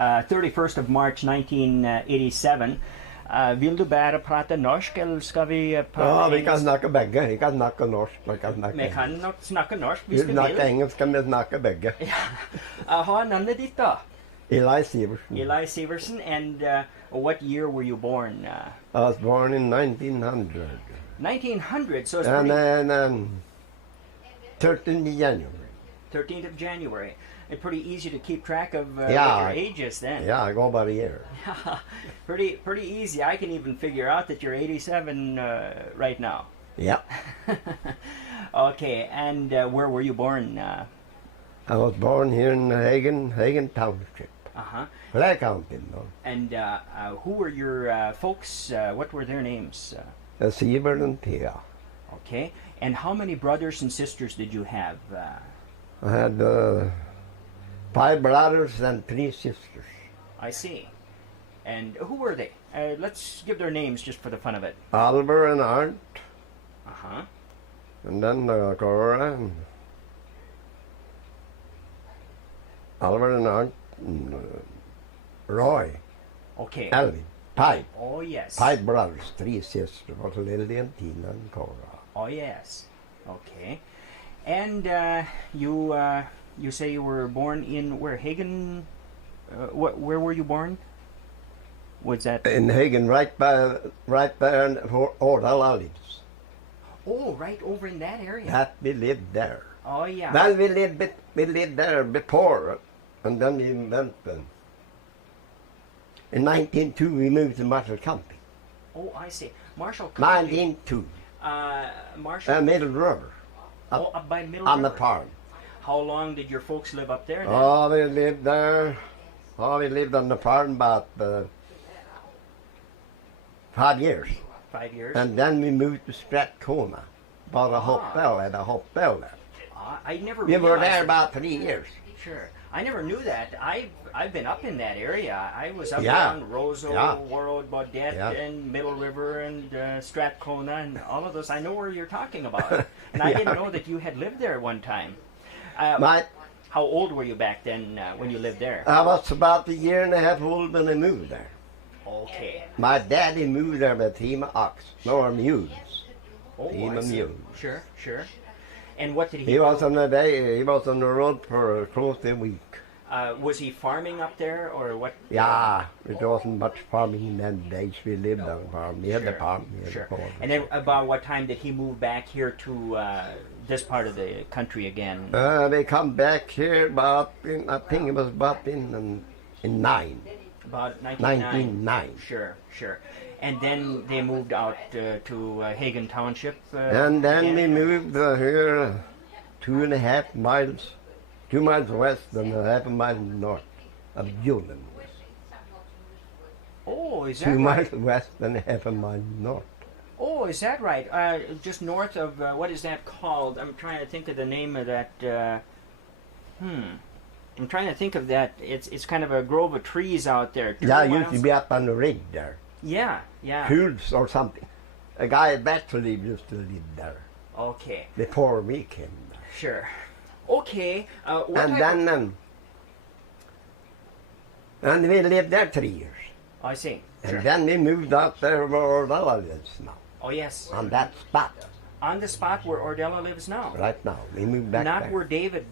31st of March 1987. Vill du bare prate norsk, eller skal vi prate Ja, vi kan engelsk? snakke begge. Jeg kan snakke norsk, vi kan snakke Vi kan engelsk. nok snakke norsk Vi hvis vi snakker vil. engelsk, kan vi snakke begge. Hva er navnet ditt, da? Eli Siversen. Eli Severson, and what year were you born? I was born in 1900. 1900, so it's And pretty, then 13th January. 13th of January. It's pretty easy to keep track of what Yeah. your age is then. Yeah, I go about a year. pretty easy. I can even figure out that you're 87 right now. Yeah. Okay, and where were you born? I was born here in Hagen Township. Uh-huh. Clare County, no. And who were your folks? What were their names? Sivert and Thea. Okay, and how many brothers and sisters did you have? I had 5 brothers and 3 sisters. I see. And who were they? Let's give their names just for the fun of it. Oliver and Arndt, Uh-huh. and then Cora and Oliver and Arndt, and, Roy, Okay. Elvin, 5. Oh, yes. 5 brothers, 3 sisters, was Lily and Tina and Cora. Oh, yes. Okay. And you say you were born in where? Hagen? Where were you born? Was that? In Hagen, right there for Ordala lives. Oh, right over in that area. That we lived there. Oh, yeah. Well, we lived there before, and then we went. In 1902, we moved to Marshall County. Oh, I see. Marshall County. 1902, Marshall. Middle River, Oh, up by Middle on the River. farm. How long did your folks live up there then? Oh, we lived there. Oh, we lived on the farm about 5 years. 5 years? And then we moved to Strathcona, bought a hotel, had a hotel there. I never We were realized there that. about 3 years. Sure. I never knew that. I've been up in that area. I was up Yeah. around Roseau, Yeah. Warroad, Baudette, Yeah. and Middle River, and Strathcona, and all of those. I know where you're talking about. And I didn't Yeah. know that you had lived there one time. My, How old were you back then when you lived there? I was about a year and a half old when I moved there. Okay. My daddy moved there with team of ox, no mules. Oh, Team I of see. mules. Sure, sure. And what did he He was do? on the day. He was on the road for close to a week. Was he farming up there, or what? Yeah, it wasn't much farming in them days. We lived on a farm. We had the Sure, farm. We had Sure. the farm. And then about what time did he move back here to this part of the country again? They come back here about, I think it was about in 9. About 1909. 1909. Sure, sure. And then they moved out to Hagen Township. And then again? we moved here 2.5 miles, 2 miles west and a half a mile north of Yulen. Oh, is that 2 right? miles west and a half a mile north. Oh, is that right? Just north of what is that called? I'm trying to think of the name of that. I'm trying to think of that. It's kind of a grove of trees out there. 2 Yeah, I miles? used to be up on the rig there. Yeah, yeah. Schultz or something. A guy at Bachelor used to live there Okay, before we came there. sure. Okay. What And type of- then, and we lived there 3 years. I see. And Sure. then we moved out there where Ordella lives now, Oh yes. on that spot On the spot where Ordella lives now. right now. We moved back Not there. where David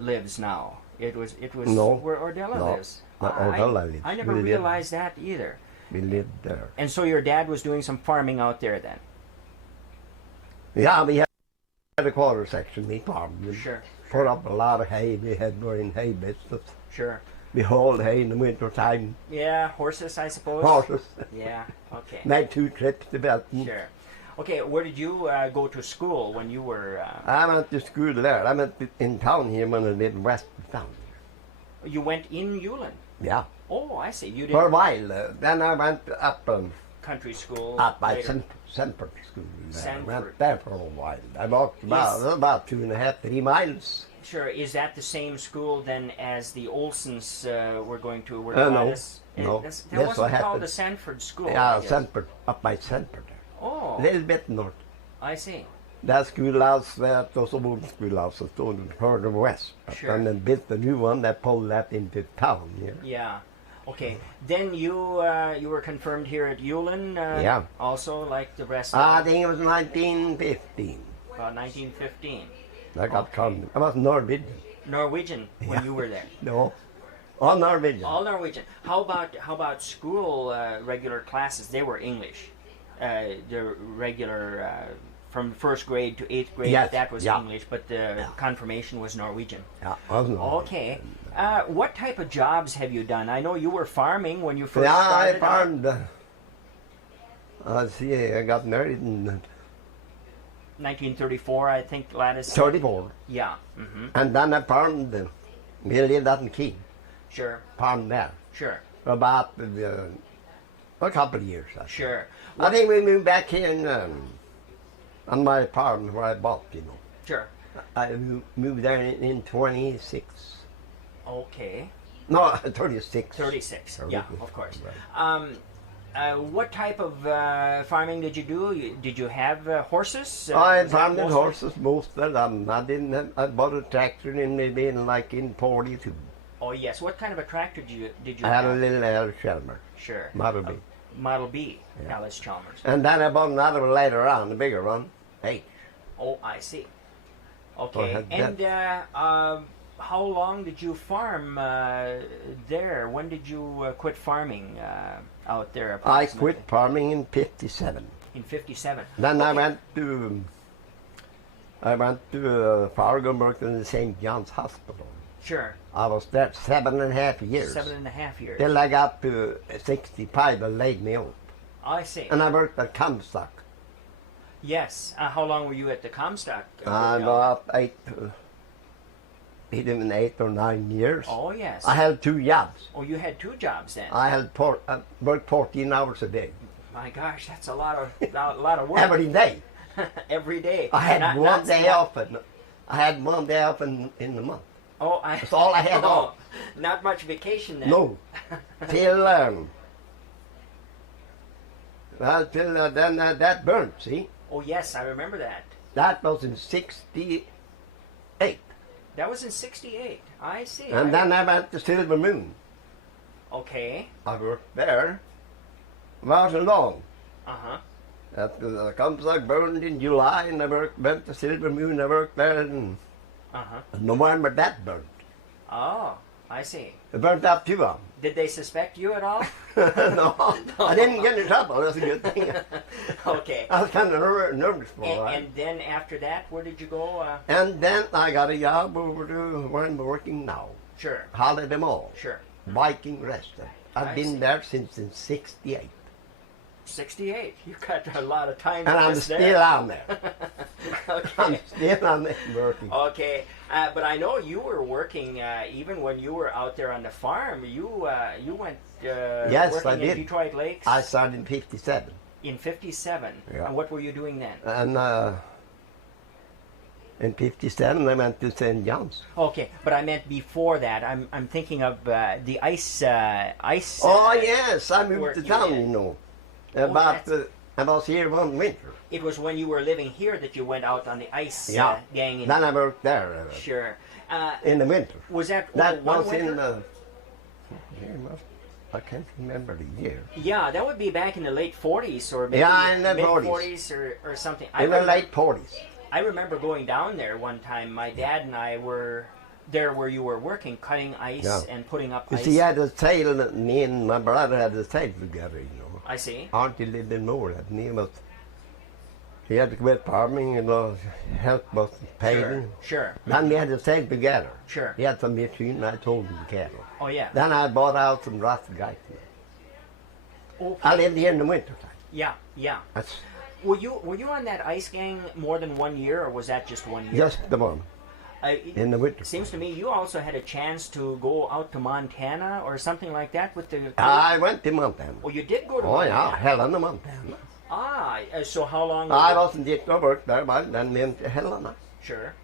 lives now. It was No. where Ordella No, lives. not I- Ordella lives. I never We lived- realized that either. We lived there. And so your dad was doing some farming out there then. Yeah, we had a quarter section. We farmed. We Sure. put up a lot of hay. We were in hay business. Sure. We hauled hay in the winter time. Yeah, horses, I suppose. Horses. Yeah. Okay. Made 2 trips to Belton. Sure. Okay. Where did you go to school when you were? I went to school there. I went in town here when I lived west of town. You went in Ulen. Yeah, Oh, I see. You did for a while. Then I went up country school. by later. Sanford School. There. I Sanford. went there for a while. I walked about 2.5, 3 miles. Sure. Is that the same school then as the Olsons were going to? Were No, Gladys? no. That Yes, wasn't I had called to- the Sanford School. Yeah, I guess. Sanford, up by Sanford. Oh, A little bit north. I see. That schoolhouse, that was a wooden schoolhouse, that stood further west. Sure. And then built the new one that pulled that into town here. Yeah. Okay. Then you were confirmed here at Ulen. Yeah. Also, like the rest. I think it was 1915. About 1915. I got Okay. called. I was Norwegian. Norwegian when you were there. No, all Norwegian. All Norwegian. How about school regular classes? They were English. The regular from first grade to eighth grade. Yes, That was yeah. English, but the confirmation was Norwegian. Yeah, I was Norwegian. Okay. What type of jobs have you done? I know you were farming when you first Yeah, I started. farmed. See, I got married in 1934, I think Gladys said. 34. Yeah. Mm-hmm. And then I farmed. We lived out in Key. Sure. Farmed there Sure. for about a couple of years. I think. Sure. I think we moved back here on my farm where I bought, you know. Sure. I moved there in 26. Okay. No, 36. 36. Yeah, 36, of course. right. What type of farming did you do? Did you have horses? I Was that farmed mostly- horses most of them. I didn't have, I bought a tractor in maybe in 42. Oh yes. What kind of a tractor did you I had a have? little Alice Chalmers, Sure. Model B. Model B. Yeah. Alice Chalmers. And then I bought another one later on, a bigger one. H. Oh, I see. Oh, Okay. had And how long did you farm there? When did you quit farming out there? I approximately? quit farming in 57. In 57. Then I Okay. went to Fargo, worked in the St. John's Hospital. Sure. I was there 7.5 years. 7.5 years. Till I got to 65, they laid me off. I see. And I worked at Comstock. Yes. How long were you at the Comstock? About 8 or 9 years. Oh, yes. I had 2 jobs. Oh, you had 2 jobs then. I worked 14 hours a day. My gosh, that's a lot of work. Every day. Every day. I had Not- one not day small- off. I had one day off in the month. Oh, That's all I had off. Not much vacation then. No. Till then that burned, see? Oh, yes, I remember that. That was in 68. That was in 68. I see. And then I went to Silver Moon. Okay. I worked there. Wasn't long. Uh-huh. The Comstock burned in July, and went to Silver Moon. I worked there in Uh-huh. November. That burned. Oh, I see. It burnt up 2 of them. Did they suspect you at all? No, I didn't get in trouble. That's a good thing. Okay. I was kind of nervous for a And, while. and then after that, where did you go? And then I got a job over to where I'm working now. Sure, Holiday Mall, sure. Viking Restaurant. I've I been see. there since in 68. 68. You got a lot of time. And I'm just still there. on there. I'm Okay. still on there working. Okay, but I know you were working even when you were out there on the farm. You went Yes, working I in did. Detroit Lakes I started in 57. in '57. Yeah. And what were you doing then? And in 57, I went to St. John's. Okay, but I meant before that. I'm thinking of the ice. Oh, yes, I moved work to you town, did. you know. that's- I was here one winter. It was when you were living here that you went out on the ice Yeah. gang. In, Then I worked there sure. in the winter. Was that That one was winter? in I can't remember the year. Yeah, that would be back in the late 40s or maybe Yeah, in the mid 40s. 40s or something. In the late 40s. I remember going down there one time. My dad and I were there where you were working, cutting ice Yeah. and putting up You ice. see, I had a sale, me and my brother had a sale together, you know. I see. Auntie lived in more than me, but he had to quit farming and help was paying. Sure. Then we had a sale together. Sure. He had some machine, I told him the cattle. Oh yeah. Then I bought out some Roth guys. Okay. I lived here in the winter time. Yeah, yeah. That's Were you on that ice gang more than 1 year, or was that just 1 year? just the one It in the winter. seems to me you also had a chance to go out to Montana or something like that with the. I went to Montana. Oh, you did go to Oh Montana. yeah, Helena, Montana. Ah, so how long? I wasn't yet to work there, but then went to Helena. Sure.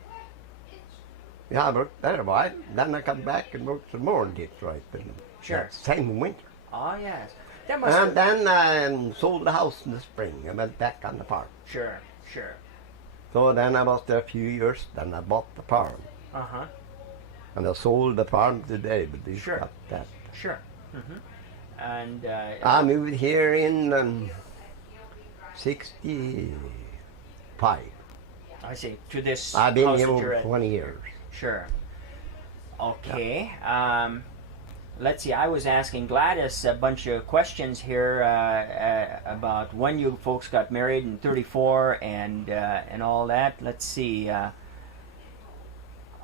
Yeah, I worked there a while. Then I come back and worked some more in Detroit. And Sure. that same winter. Oh yes. That must. And then I sold the house in the spring. I went back on the farm. Sure, sure. So then I was there a few years, then I bought the farm. Uh-huh. And I sold the farm today, but they Sure. got that. Sure. Mm-hmm. And I moved here in 65. I see. To this I've been house here that you're over at. 20 years. Sure. Okay. Let's see. I was asking Gladys a bunch of questions here about when you folks got married in '34 and all that. Let's see.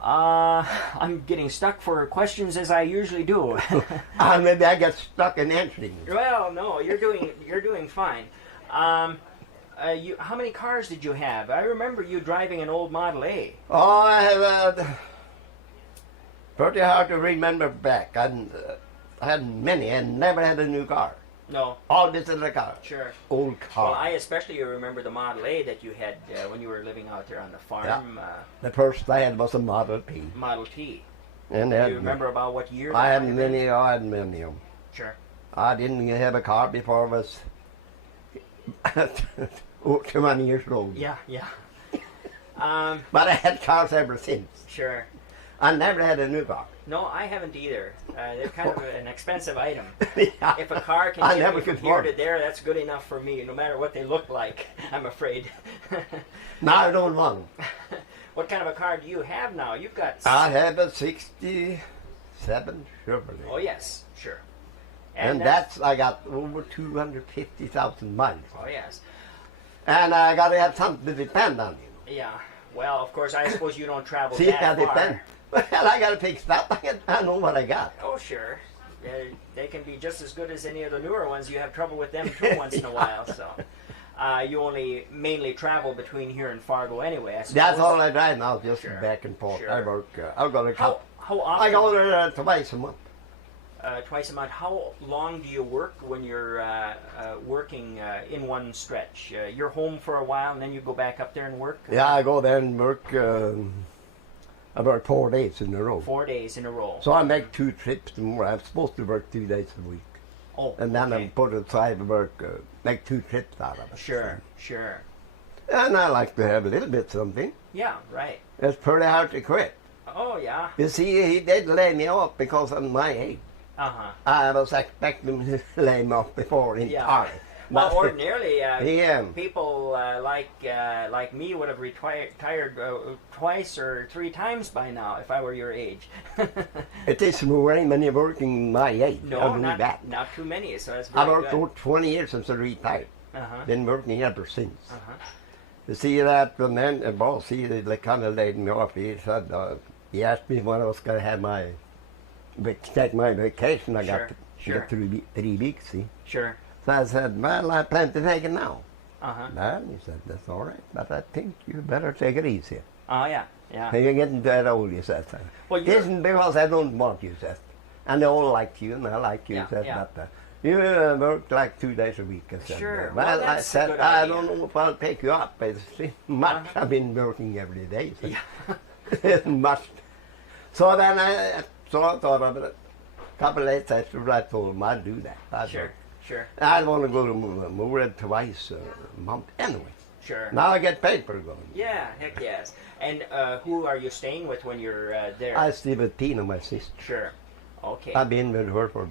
I'm getting stuck for questions as I usually do. Maybe I got stuck in answering. Well, no, you're doing fine. How many cars did you have? I remember you driving an old Model A. Oh, I have pretty hard to remember back. I had many and never had a new car. No. All this is a car. Sure. Old car. Well, I especially remember the Model A that you had when you were living out there on the farm. Yeah. The first I had was a Model T. Model T. And Do you remember about what year? I that had might have been? many. I had many of them. Sure. I didn't have a car before I was 20 years old. Yeah, yeah. But I had cars ever since. Sure. I never had a new car. No, I haven't either. They're kind of an expensive item. Yeah. If a car can I get never me from could here afford to it. there, that's good enough for me, no matter what they look like, I'm afraid. Now I don't want them. What kind of a car do you have now? You've got... I have a 67 Chevrolet. Oh, yes, sure. And that's, I got over 250,000 miles. Oh, yes. And I got to have something to depend on. Yeah. Well, of course, I suppose you don't travel See, that I far. depend. Well, I got to fix that. I know what I got. Oh, sure. They can be just as good as any of the newer ones. You have trouble with them too once in a while. So, you only mainly travel between here and Fargo anyway, I suppose. That's all I drive now, just Sure. back and forth. Sure. I work. I go to How often? I go there twice a month. Twice a month. How long do you work when you're working in one stretch? You're home for a while and then you go back up there and work? Yeah, I go there and work about 4 days in a row. 4 days in a row. So I make 2 trips more. I'm supposed to work 2 days a week. Oh, And then okay. I put aside work, make 2 trips out of it. Sure, sure. And I like to have a little bit something. Yeah, right. It's pretty hard to quit. Oh, yeah. You see, he did lay me off because of my age. Uh-huh. I was expecting him to lay me off before entirely. Well, But- ordinarily, Yeah. people like me would have retired twice or 3 times by now if I were your age. It is very many working my age. No, I do not that. not too many. So that's I very worked good. for 20 years since I retired. Uh-huh. Been working ever since. Uh-huh. You see that, and then the boss, he kind of laid me off. He said, he asked me when I was going to have my, take my vacation. I Sure, got sure. get 3 weeks, see. Sure. So I said, well, I plan to take it now. Uh-huh. Well, he said, that's all right, but I think you better take it easy. Oh, yeah. Yeah. You're getting that old, he said. Well, It you're- isn't because I don't want you, said. And they all like you, and I like you, Yeah, said. yeah. But you work like 2 days a week, I said. Sure, Well, well, I that's a said, good I idea. don't know if I'll take you up. It's much. Uh-huh. I've been working every day. So. Yeah. It's much. So then I thought of it. A couple of days after I told him I'd do that. I'd Sure. work. Sure. I want to go to Moorhead twice a month anyway. Sure. Now I get paid for going. Yeah. Heck yes. And who are you staying with when you're there? I stay with Tina, my sister. Sure. Okay. I've been with her for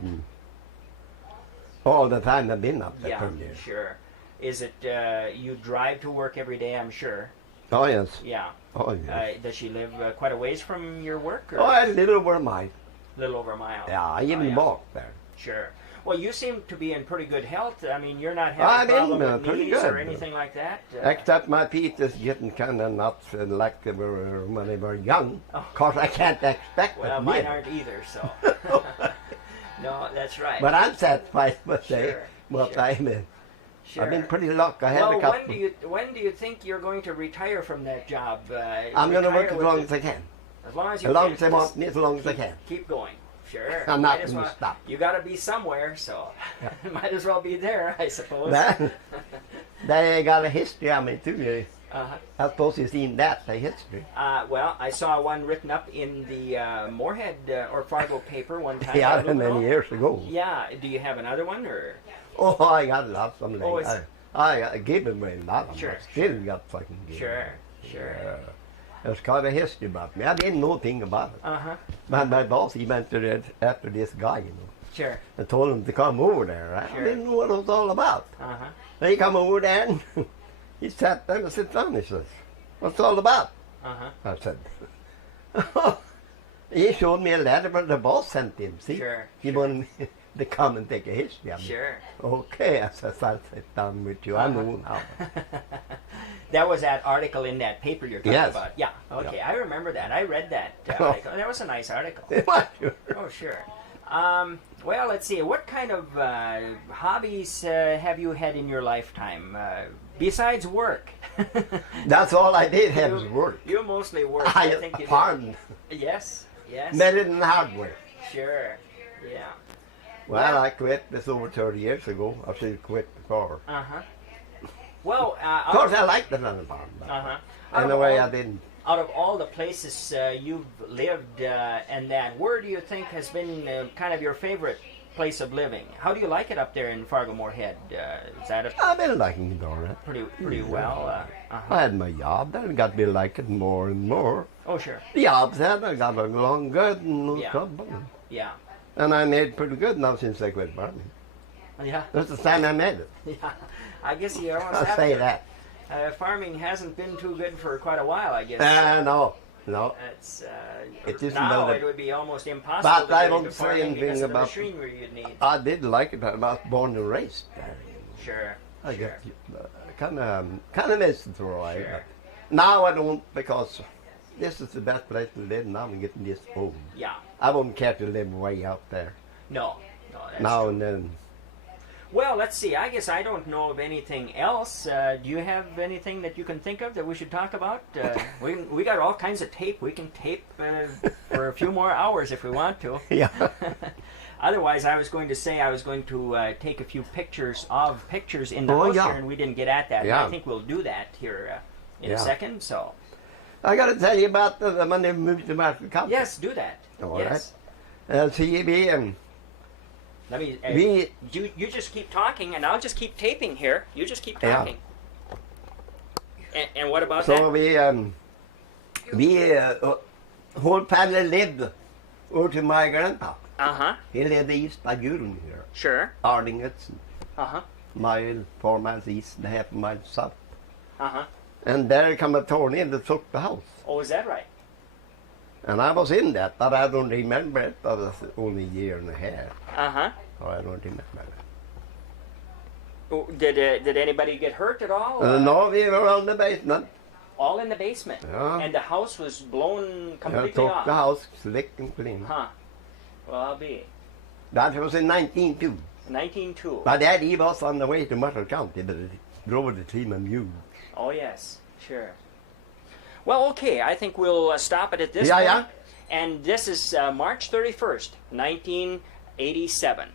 all the time I've been up there. Yeah. from there. Sure. Is it you drive to work every day? I'm sure. Oh yes. Yeah. Oh yes. Does she live quite a ways from your work? Or Oh, a little over a mile. little over a mile. Yeah, I even yeah. walk there. Sure. Well, you seem to be in pretty good health. I mean, you're not I'm having a in, problem with pretty knees or good. anything like that. Except my feet is getting kind of nuts like they were when they were young. Oh. Of course, I can't expect Well, it. mine yet. aren't either. So. No, that's right. But I'm satisfied with Sure, what sure. I'm in. Sure. I've been pretty lucky. I had Well, a couple. when do you think you're going to retire from that job? I'm going to work retire as with long the- as I can. as long as you As long can. as I want me, as long as I Keep- can. Keep going. Sure. I'm not Might as gonna well- stop. You got to be somewhere, so might as well be there, I suppose. Well, they got a history on me too. Uh-huh. I suppose you've seen that, the history. Well, I saw one written up in the Moorhead or Fargo paper one time. Yeah, a little many ago. years ago. Yeah. Do you have another one, or? Oh, I got lots of them. Oh, it's- I gave away a lot of them. Sure, I still got fucking give. Sure. Sure. There's kind of history about me. I didn't know a thing about it. Uh-huh. But my boss, he went to it after this guy, you know, Sure. and told him to come over there. Right? Sure. I didn't know what it was all about. Uh-huh. Then he come over there and he sat down and sit down. He says, "What's it all about?" Uh-huh. I said, he showed me a letter that the boss sent him. See, Sure. he wanted me to come and take a history of me. Sure. Okay, I said, "I'll sit down with you. I know now." That was that article in that paper you're talking Yes. about. Yeah. Okay. I remember that. I read that article. That was a nice article. Oh, sure. Well, let's see. What kind of hobbies have you had in your lifetime besides work? That's all I did have was work. You mostly work. I think you farmed, did. Yes. Yes. made in hardware. Sure. Yeah. Well, I quit this over 30 years ago. I should have quit before. Uh huh. Well, Of course, I liked it on the farm. Uh-huh. In a way, I didn't. Out of all the places you've lived and that, where do you think has been kind of your favorite place of living? How do you like it up there in Fargo-Moorhead? Is that I've been liking it all right. pretty well? Uh-huh. I had my job, then I got to be like it more and more. Oh, sure. The jobs had, I got along good and no Yeah. trouble. Yeah. And I made pretty good now since I quit farming. Yeah. That's the time I made it. Yeah. I guess you almost I'll have say to. that. Farming hasn't been too good for quite a while, I guess. No. It's, It isn't now that- it would be almost impossible But to get I into don't say farming anything because of the about- machinery you'd need. I did like it. I was born and raised there. Sure. I Sure. kind of miss it for a while. Sure. But now I don't, because this is the best place to live. Now I'm getting this home. Yeah. I wouldn't care to live way out there. No. No. That's Now true. and then. Well, let's see. I guess I don't know of anything else. Do you have anything that you can think of that we should talk about? We got all kinds of tape. We can tape for a few more hours if we want to. Yeah. Otherwise, I was going to say I was going to take a few pictures in the Oh, house yeah. here, and we didn't get at that. Yeah. I think we'll do that here in a Yeah. second. So, I got to tell you about the when they moved to Market Company. yes, do that. All yes. See, Let me. we You just keep talking, and I'll just keep taping here. You just keep Yeah. talking. And what about so that? we whole family lived over to my grandpa. Uh-huh. He lived east by Gurun here, Sure. Arlington, Uh-huh. mile 4 miles east and a half a mile south. Uh-huh. And there come a tornado that took the house. Oh, is that right? And I was in that, but I don't remember it. That was only a year and a half. Uh-huh. So I don't remember that. Oh, did anybody get hurt at all? No, we were on the basement. All in the basement. Yeah. And the house was blown I completely took off. the house slick and clean. Huh. Well, I'll be. That was in 1902. 1902. My daddy was on the way to Marshall County, but he drove the team and mule. Oh, yes. Sure. Well, okay. I think we'll stop it at this Yeah, point. yeah. And this is March 31st, 1987.